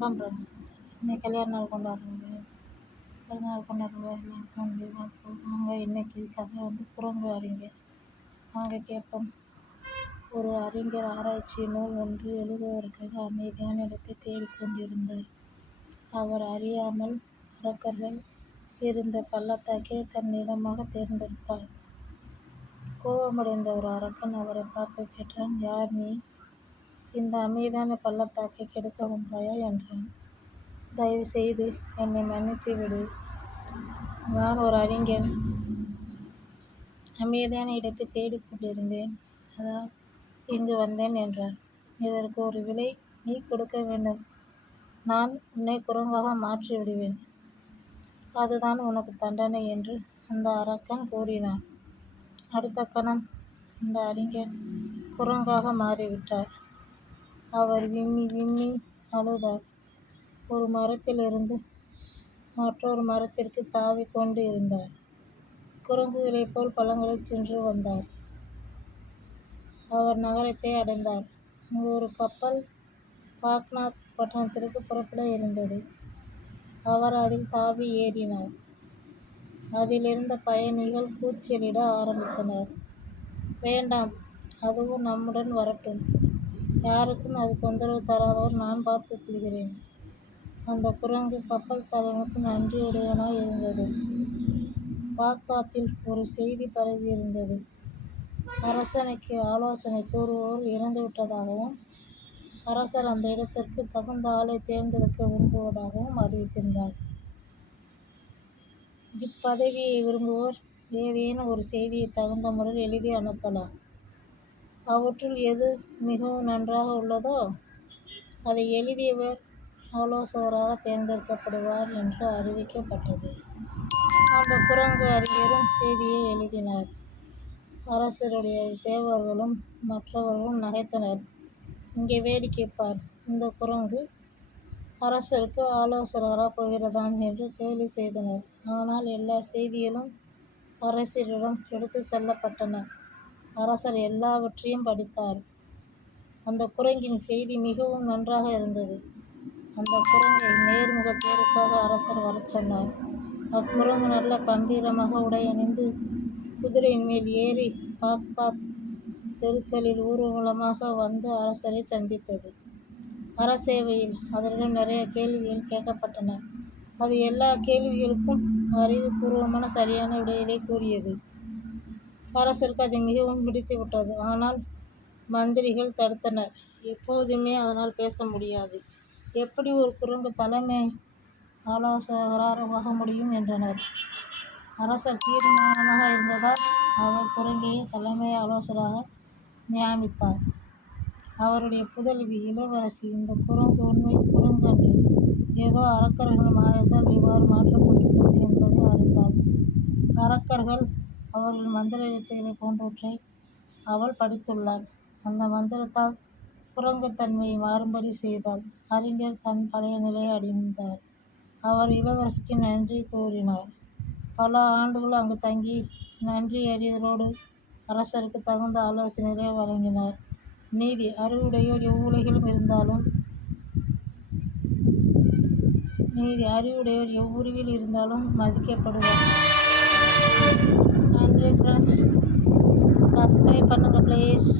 வணக்கம் ஃப்ரெண்ட்ஸ். இன்னைக்கு கல்யாண நாள் கொண்டாடுறோங்க. பிறந்தநாள் கொண்டாடுறோம் எல்லாருக்கும் வந்து வாங்க. இன்னைக்கு கதை வந்து குரங்கு அறிஞர். வாங்க கேட்போம். ஒரு அறிஞர் ஆராய்ச்சி நூல் ஒன்று எழுதுவதற்காக அமைதியான இடத்தை தேடிக்கொண்டிருந்தார். அவர் அறியாமல் அரக்கர்கள் இருந்த பள்ளத்தாக்கை தன் இடமாக தேர்ந்தெடுத்தார். கோபமடைந்த ஒரு அரக்கன் அவரை பார்த்து கேட்டான், யார் நீ? இந்த அமைதியான பள்ளத்தாக்கை கெடுக்க வந்தாயா என்றான். தயவு செய்து என்னை மன்னித்து விடு. நான் ஒரு அறிஞன். அமைதியான இடத்தை தேடிக்கொண்டிருந்தேன். அதான் இங்கு வந்தேன் என்றார். இதற்கு ஒரு விலை நீ கொடுக்க வேண்டும். நான் உன்னை குரங்காக மாற்றி விடுவேன். அதுதான் உனக்கு தண்டனை என்று அந்த அரக்கன் கூறினான். அடுத்த கணம் அந்த அறிஞர் குரங்காக மாறிவிட்டார். அவர் விம்மி விம்மி அழுதார். ஒரு மரத்திலிருந்து மற்றொரு மரத்திற்கு தாவி கொண்டு இருந்தார். குரங்குகளைப் போல் பழங்களை தின்று வந்தார். அவர் நகரத்தை அடைந்தார். அங்கு ஒரு கப்பல் பாக்நாத் பட்டணத்திற்கு புறப்பட இருந்தது. அவர் அதில் தாவி ஏறினார். அதிலிருந்த பயணிகள் கூச்சலிட ஆரம்பித்தனர். வேண்டாம், அதுவும் நம்முடன் வரட்டும். யாருக்கும் அது தொந்தரவு தராதவர் நான் பார்த்துக் கொள்கிறேன். அந்த குரங்கு கப்பல் தலைவனுக்கு நன்றியுடையவனாய் இருந்தது. பாக்தாத்தில் ஒரு செய்தி பரவியிருந்தது. அரசனுக்கு ஆலோசனை கூறுவோர் இறந்துவிட்டதாகவும் அரசர் அந்த இடத்திற்கு தகுந்த ஆளை தேர்ந்தெடுக்க விரும்புவதாகவும் அறிவித்திருந்தார். இப்பதவியை விரும்புவோர் ஏதேனும் ஒரு செய்தியை தகுந்த முறையில் எழுதி அனுப்பலாம். அவற்றுள் எது மிகவும் நன்றாக உள்ளதோ அதை எழுதியவர் ஆலோசகராக தேர்ந்தெடுக்கப்படுவார் என்று அறிவிக்கப்பட்டது. அந்த குரங்கு அறிஞரும் செய்தியை எழுதினார். அரசருடைய சேவகர்களும் மற்றவர்களும் நகைத்தனர். இங்கே வேடிக்கை பார், இந்த குரங்கு அரசருக்கு ஆலோசகராக போகிறதாம் என்று கேலி செய்தனர். ஆனால் எல்லா செய்திகளும் அரசரிடம் எடுத்து செல்லப்பட்டன. அரசர் எல்லாவற்றையும் படித்தார். அந்த குரங்கின் செய்தி மிகவும் நன்றாக இருந்தது. அந்த குரங்கை நேர்முக தேர்வுக்காக அரசர் வரச் சொன்னார். அக்குரங்கு நல்ல கம்பீரமாக உடை அணிந்து குதிரையின் மேல் ஏறி பாக்தாத் தெருக்களில் ஊர்வலமாக வந்து அரசரை சந்தித்தது. அரசேவையில் அதனிடம் நிறைய கேள்விகள் கேட்கப்பட்டன. அது எல்லா கேள்விகளுக்கும் அறிவுபூர்வமான சரியான விடைகளை கூறியது. அரசருக்கு அது மிகவும் பிடித்துவிட்டது. ஆனால் மந்திரிகள் தடுத்தனர். எப்போதுமே அதனால் பேச முடியாது. எப்படி ஒரு குரங்கு தலைமை ஆலோசகராக முடியும் என்றனர். அரசர் தீர்மானமாக இருந்ததால் அவர் குரங்கையை தலைமை ஆலோசகராக நியமித்தார். அவருடைய புதல்வி இளவரசி இந்த குரங்கு உண்மை குரங்கு அன்று, ஏதோ அரக்கர்கள் மாயத்தால் இவ்வாறு மாற்றப்பட்டுள்ளது என்பதை அறிந்தாள். அரக்கர்கள் அவர்கள் மந்திர வித்தைகளை போன்றவற்றை அவள் படித்துள்ளாள். அந்த மந்திரத்தால் குரங்கு தன்மையை மாறும்படி செய்தாள். அறிஞர் தன் பழைய நிலையை அடைந்தார். அவர் இளவரசிக்கு நன்றி கூறினார். பல ஆண்டுகள் அங்கு தங்கி நன்றி அறிதலோடு அரசருக்கு தகுந்த ஆலோசனைகளை வழங்கினார். நீதி அறிவுடையோர் எவ்வுருவில் இருந்தாலும் மதிக்கப்படுவார். நன்றி ஃப்ரெண்ட்ஸ். சப்ஸ்கிரைப் பண்ணுங்கள் ப்ளீஸ்.